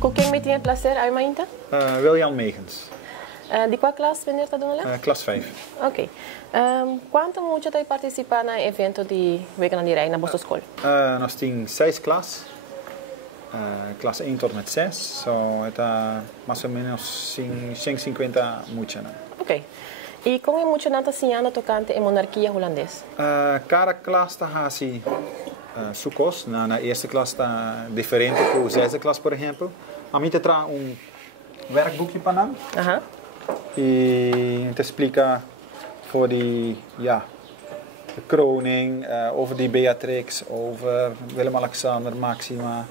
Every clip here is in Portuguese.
Com quem me tinha prazer, Armainta? William Megens. De qual classe meneer está doen? Klas 5. Ok. Quanto muito você participa no evento de veganandirij na vossa escola? Nós temos 6 classes. Klas 1 tot en met 6. Zo, het mais ou menos 150 muito. Ok. E como é muito nata sinhando tocante a monarquia holandesa? Cada klas está assim. Sucos, na eerste klas está diferente com a zesde klas, por exemplo. A mim te traz werkboekje para nós. E te explica voor de kroning, over die Beatrix, over Willem-Alexander, Maxima.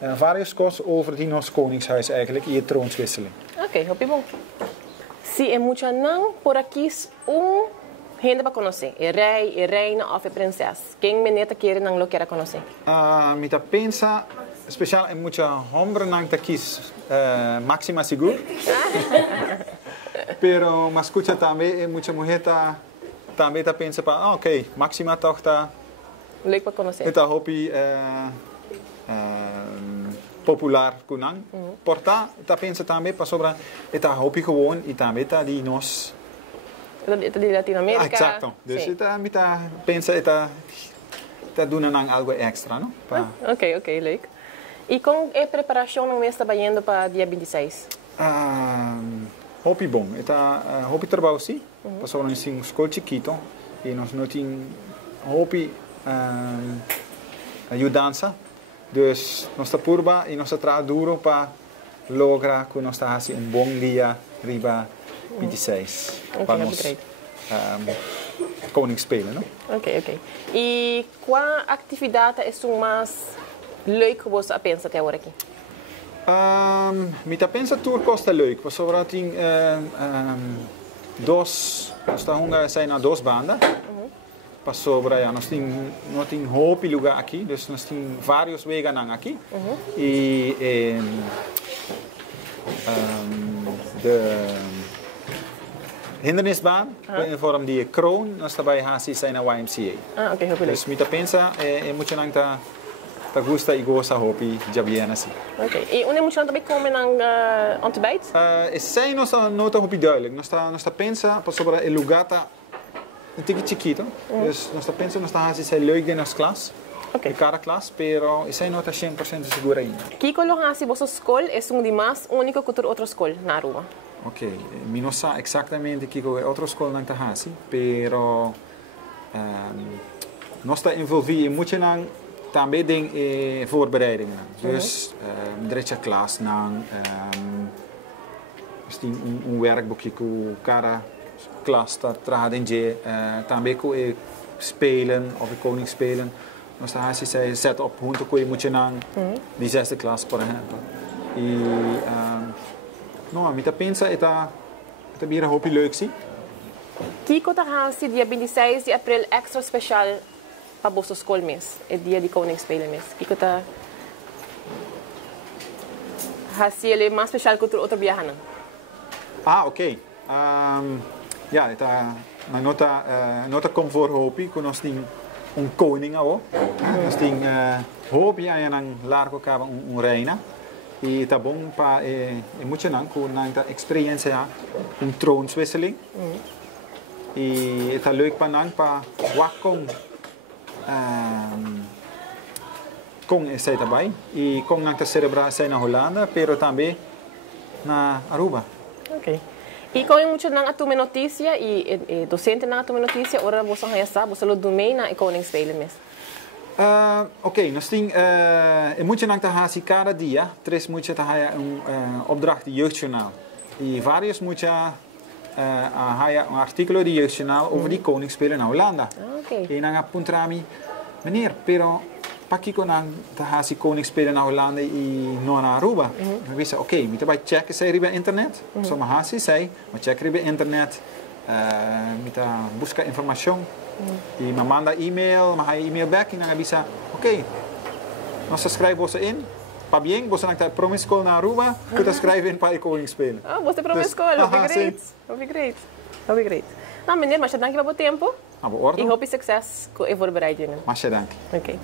Varios kos over die ons koningshuis eigenlijk, en de troonswisseling. Ok, hoop je bom. Se é muito não, por aqui gente para conhecer. É rei, é reina ou é princesa. Quem meneta quer não lo quer conhecer? Me ta pensa, speciaal in mucha hombre nang ta quis Maxima seguro. Pero mas escucha também e mucha mujer também ta pensa pa, ok, Maxima toch ta leuk para conhecer. Eta hobby popular kunang. Porta ta pensa também pa sobra eta hobby gewoon e também ta di nos de Latinoamérica. Exacto. Dus sí. Me ta pensa eta doen nang algo extra, no? Ok, leuk. E com a preparação não está indo para dia 26? Hobby bom. Eta hobby trabalho sim. Passou nós em escola chiquito e nós não tem hobby ajudança. Dus nós está purba e nós está duro para lograr que nós está assim bom dia riba 26. Para nós koningsspelen, no? Ok. E qual atividade é o mais leuk que você pensa até agora aqui? Me pensa tour kosta leuk. We zo tem nós zijn naar dos bandas. Sobre nós tem hoop lugar aqui, dus nós tem vários veganos aqui. E de hindernisbaan in vorm die kroon, nós daarbij hasi zijn naar YMCA. Ok, hoop dus me pensa moet je ta gusta e gosta hopi já bien assim. Ok. E onde moet je também comer na ontbijt? Sei nossa nota hopi duidelijk. Nós ta pensa sobre el lugar ta um tique chiquito. Dus nós ta pensa nós ta hasi sei leuk de nas klas. Okay. Cada classe, pero sei nota 100% segura ainda. Kiko lo hasi vossa escola é um de mais único que outra escola na rua. Ok, mi non sa exactamente Kiko é outra escola na Tahasi, pero nós está envolvido em muito nang também tem voorbereidingen. Dus direita klas nang tem werkboekje que cada klas está trazendo também com spelen of koning spelen. Nós está assim se set op junto com muito nang die zesde klas, por exemplo. No, me pensa eta bira hopi leuk sim. Kiko ta hasi dia 26 de abril extra special para vossa escola mês, é dia de koningsspelen mês. Kiko ta hasi ele mais special que outro viagem. Ok. Ja, eta na nota komt voor hopi, que nós tem koning ao. Nós tem hopi aí nang largo cava reina. E está bom para muito não com a experiência troonswisseling. E está leuk para nang para com esse também e com nang celebrar sai na Holanda, pero também na Aruba. Ok. E com muito nang atume notícia e docente nang atume notícia, ora você já sabe, você lo domina na koningsspelen mesmo. Ok, nós temos muito nang tahasi cada dia, 3 muito tahaya opdracht de jeugdjournaal. E vários muito haya artikel de jeugdjournaal over die koningsspelen na Holanda. E nang apuntrami, meneer, pero pakiko nang tahasi koningsspelen na Holanda e no na Aruba. We wisten, oké, moet je bij checken sei riba internet. So mahasi sei, maar check riba internet, moet busca informação. E me manda e-mail, me ga je e-mail back en dan bisa, oké, nós schrijven você in, pa bien, você nang promis school na Aruba, kuta schrijven in pa e koningsspelen. Ah, você promis school, great. Nou meneer, mas dank je wel voor het tempo. Ah, beoordeel. Ik hoop je succes voor de bereidingen. Maar dank. Oké.